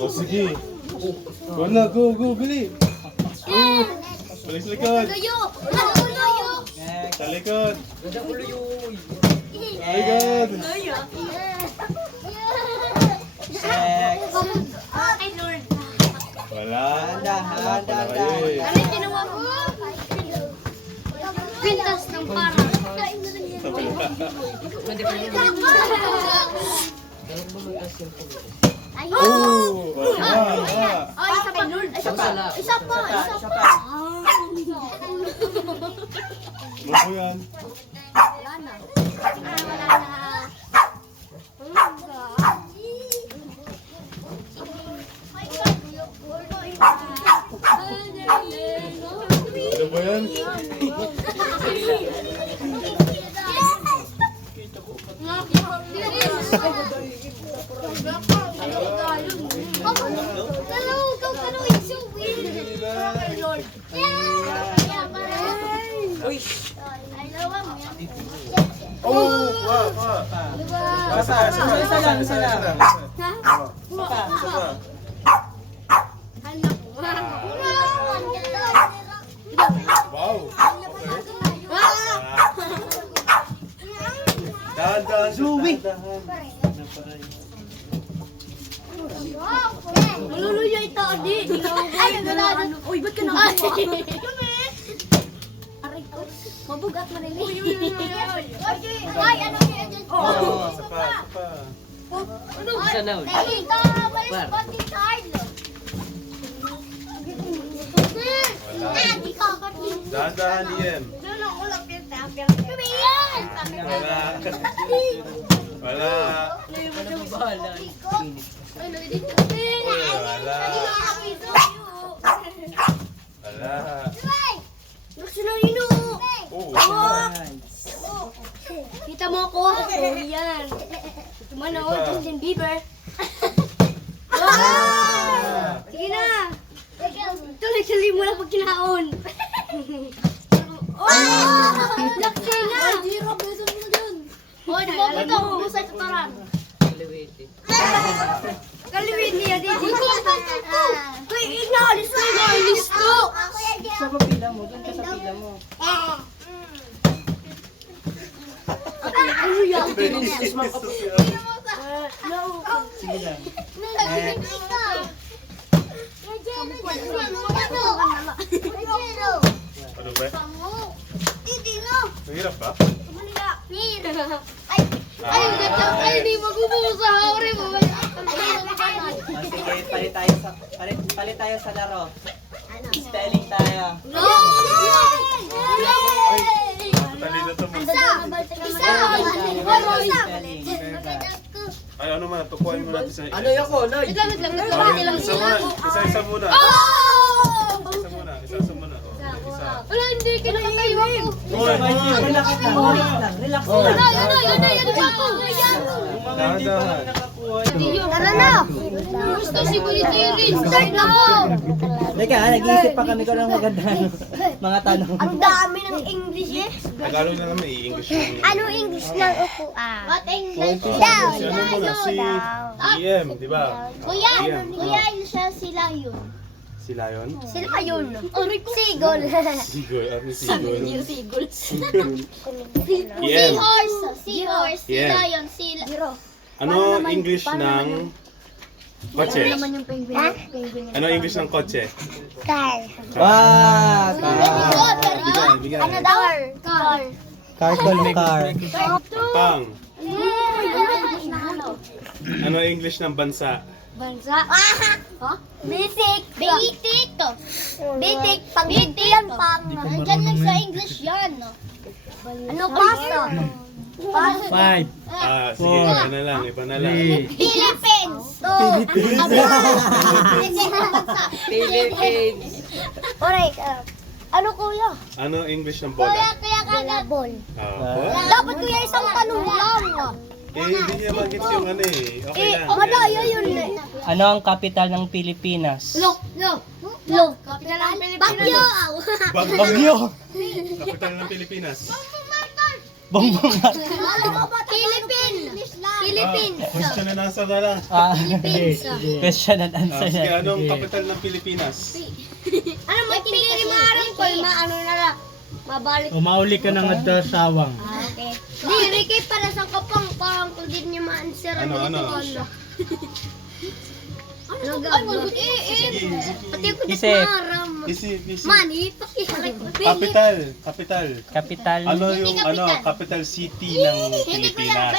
O sige. Go na, go, bili. Balik sa likod. Luyo! Luyo! Sa likod. Ganda ulo yun. Likod. Luyo! Next. Ay, Lord. Wala. Dahan. Ano yung ginawa mo? Pintas ng para. Pwede pa yun. Oh! Wala. Ay, isa pa, Lord. Isa pa. Isa pa. Ano po yan? Wala na. Wala na. Ano ba yan? Uy! Oh! Wow! Isa lang. Wow! Dahan. Zoe. Maluluya ito, di. Ay, wala. Uy, ba't ka nakakuha? Aray ko. Mabugat mo rin. Ay, ano yun? Oh, sapa. Isa na ulit. Dahan, Ian. Wala. Ano ba bahala? Wala. Oh, Kita mo ako? Yan. Ito man ako, Justin Bieber. Sige na. Tuloy-tuloy mo lang pag kinaon. Laksa na. Zero, beso mo na dun. O, di ba ito? Kumusay sa taran. Kaliwete. Kaliwin niya din. Uy, inaalis ko. Inaalis ko. Sa pila mo, doon ka sa pila mo. Ano yan? Sige lang. ano ba? Mahirap ba? Ay, hindi magbubuo sa hawre mo. Sige, palit tayo sa laro. Spelling tayo. Talino to mo. Ay, ano man, tukuhain mo natin sa... Ano yung ko? Noy? Isa muna. Oh! Isa muna. Oh, isa. Wala, hindi kinakatayo ako. Relax Yun lang. Yung mga hindi pa nakakuha. Tara na! Gusto si Bulitirin. Start na po! Teka, nag-iisip pa kami ko ng maganda mga tanong. Ang dami ng English eh. Tagalog na naman, i-English lang. Ano English ng upuan? What English? Si ano muna, si EM, di ba? Kuya, Ian. kuya, sila yun. Sila yun? Sila yun. Sigol. Sigol, ano sigol? Sigol. EM. Seahorse. Yeah. Sila yun. Sila. Ano English ng kotse? yung penguin? Ano English ng kotse? Car. Wow! Bigyan. Ano daw? Car. Car. Pang. Ano English ng bansa? Bansa. Ha? Bitik. Bitik. Bitik. Pang-bitik yan, pang. Nandyan lang sa English yan. Ano pasta? Five. Sige, iba na lang. Philippines. Philippines. Alright. Ano kuya? Ano English ng bola? Kaya kagad. Ball. Bola? Dapat kuya isang tanong lang. Hindi niya magit yung ano eh. Okay lang. Madaya yun eh. Ano ang kapital ng Pilipinas? Look. Kapital ng Pilipinas. Bagyo. Bagyo. Kapital ng Pilipinas. Bongbong Marcos. Philippines. Question na nasa na lang. Question and answer Sige, na. anong kapital ng Pilipinas? Ano mo hindi mo aram ko, ano na lang. Mabalik. Umauli ka ng adto sawang. Okay. Di, Ricky, para sa kapang parang kung di niya ma-answer. Ano? Ano gagawin? Pati ako di Isip. maram. Isip. Mani, pakiharay ko. Kapital. Kapital. Ano yung capital city ng Pilipinas?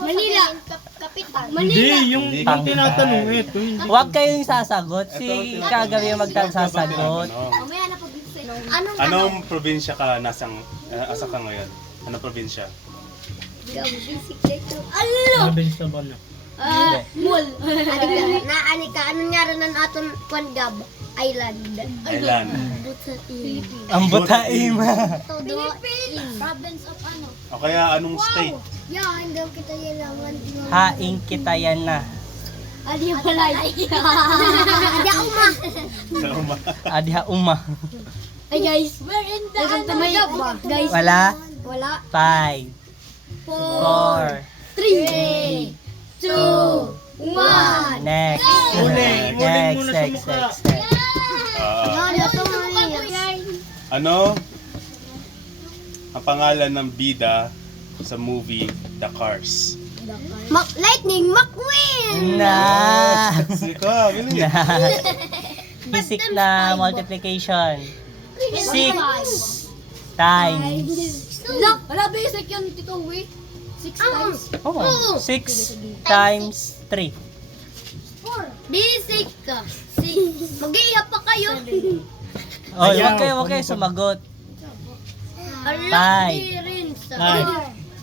Manila. Kapital. Hindi, yung Hindi. tinatanong ito. Hindi. Huwag kayong sasagot. Si Kagabi ang magsasagot. Mamaya na pag Anong probinsya ka asa ka ngayon? Anong probinsya? Alo! Sabi sa bana. Mall. Naani ka, ano nga rin ang aton Kwangab Island. Island. Ang butaim. Philippines. Province of ano? O kaya anong state? Yeah, hindi kita yalangan. Haing kita yan na. Adi balay. Adi uma. Sa uma. Adiha uma. Ay guys, we're in the ano guys. Wala. Wala. 5, 4, 3, 2, 1. next. Uling Next, muna sa next, mukha. next, next. Ano? Ang pangalan ng bida sa movie The Cars. Lightning McQueen. Na. Sige ka, bilis. Na. Basic na multiplication. 6 times. No, wala basic yun, Tito Uwe. 6 times. Oh, 6 times 3. 4. Basic ka. 6. Mag-iiyak pa kayo. Oh, wag kayo sumagot. Ala, 5, di rin sa.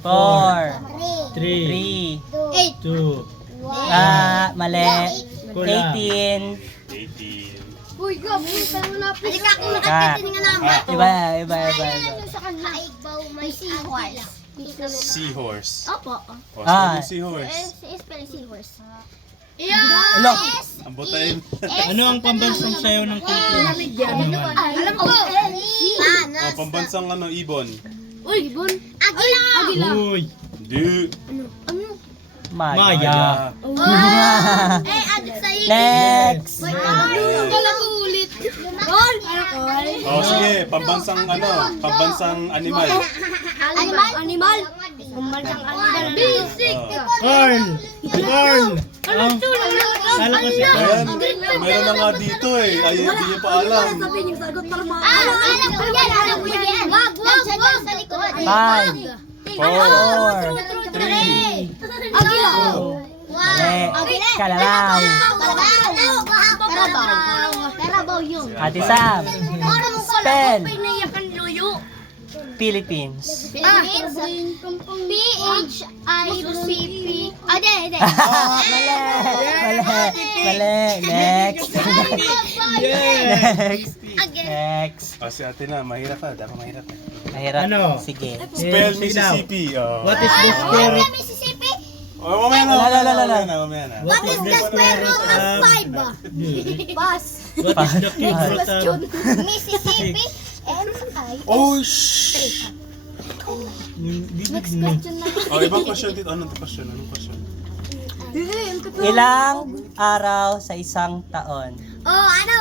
4, 3, 3, 2, mali. Kulang. 18. 18. Uy, gabi, pero na. Halika, kung Ah. nakatitin nga naman. Iba. Sa kanila. May seahorse. Seahorse. Opo. O, Ah. spelling seahorse. Spelling seahorse. Hello. Ang butaim. Ano ang pambansang sayaw ng Pilipinas? Alam ko. O, pambansang ibon. Uy, Bon. Agila. Uy, Hindi. Maya. Adit sa iyo. Next. Kala ko ulit. Bon. O, sige, pambansang animal. Animal. Pambansang animal. Basic. Carl! Carl! Ang kala ko si Carl. Meron na nga dito eh. Ay, hindi niyo pa alam. Alam ko yan. Alam ko yan. Wag. Sa likod. 5, 4, 3. Agila. mali. Kalalaw. Karabaw yun. Ate Sam. Spell. Pinayakan luyo. Philippines. Philippines. P-H-I-P-P. Ade. Mali. Next. Next. Again. Next. O, si ate na, mahirap ka. Dapat mahirap ka. Mahirap. Ano? Sige. Spell sige daw. Mississippi. O. What is the square root? Mississippi. O, mamaya na. Lala. What is the square root of 5? Bus. What is the cube root of Mississippi. M-I. Oh, shh! Next question. O, ibang question dito. Anong question? Ilang araw sa isang taon? Alam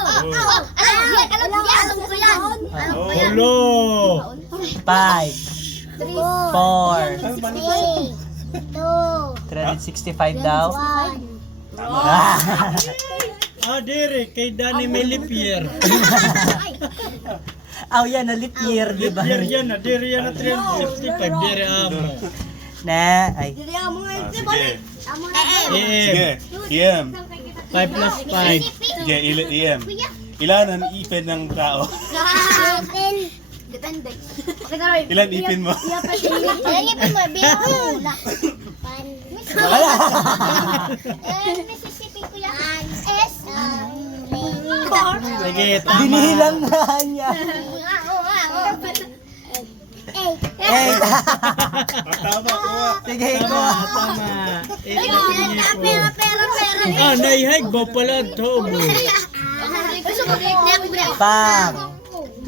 ko yan. Hello! 5, 4, 365 daw. Ah, dire, kay Danny may leap year. Aw, yan na leap year, di ba? Year yan na, dire yan na 365, dire amo. Na, ay. Sige. AM, Sige. EM. 5 plus 5. Sige, EM. Ilan ang ipin ng tao? Depende. Ilan ipin mo? Ilan ipin mo? Bilang mo. Mississippi ko yan. S. Sige, tama. Dinilang na niya. Eh, Tama ko nga. sige ko. Tama. Pera. Ah, naihag ba pala ito? Pang.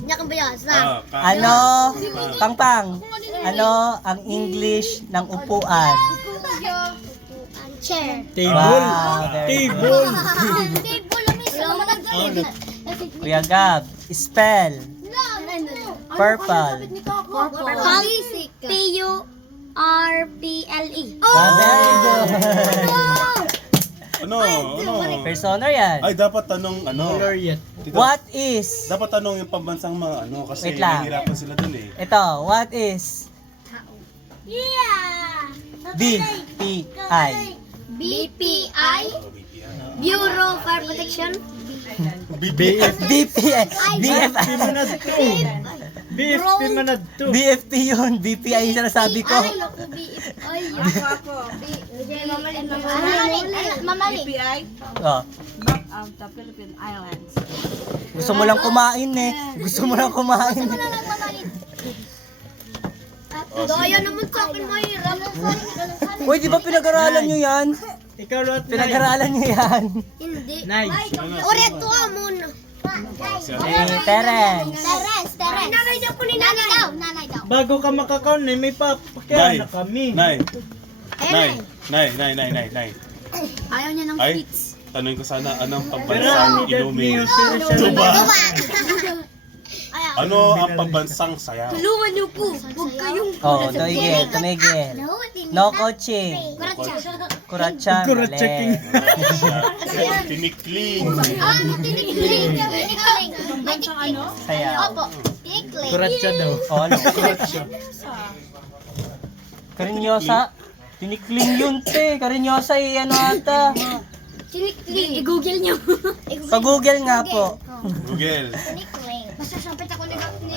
Nyakang bayasa. Ah, Ano? Pang. Ano ang English ng upuan? Chair. Table. Wow, very Table. Table lang mismo. Kuya Gab, spell. Purple. P-U-R-P-L-E. Wow, very good. Ano? Persona yan. Ay, dapat tanong, Laureate. What is? Dapat tanong yung pambansang mga kasi Wait lang. nahihirapan sila dun eh. Ito, what is? Yeah. BPI. BPI. Oh, BPI. Bureau for Protection. BF. BPI. BFI. Manad 2. BFP Manad 2. BFP yun. BPI yung sinasabi ko. Ay, naku, BPI. Mamali. Oh. of the Philippine Islands. Gusto mo lang kumain eh. Gusto mo lang kumain. Daya naman sa akin mahirap. Uy, di ba pinag-aralan nyo yan? Ikaw, Lot. Pinag-aralan nyo yan. Hindi. Nice. Oreto muna. Terence. Terence. Nanay daw po ni nanay. Nanay daw. Bago ka makakaon, may papakyan na kami. Nay. Ayun, Nay. Nay. ayaw niya ng Ay, sweets. tanong ko sana, anong Pero pambansang ni Dad inumin? Mio, sir, Tuba. Ayaw. Ano ang pambansang sayaw? Tulungan niyo po. Huwag kayong... Oh, tumigil. No coaching. Kuratsa. Kuratsa king. Tinikling. Ah, tinikling. Tinikling. Pambansang ano? Sayaw. Opo. Tinikling. Kuratsa daw. Oh, ano? Karinyosa. Tinikling yun, te. Karinyosa, ano ata. Tinikling. I-google niyo. Pag-google nga po. Google.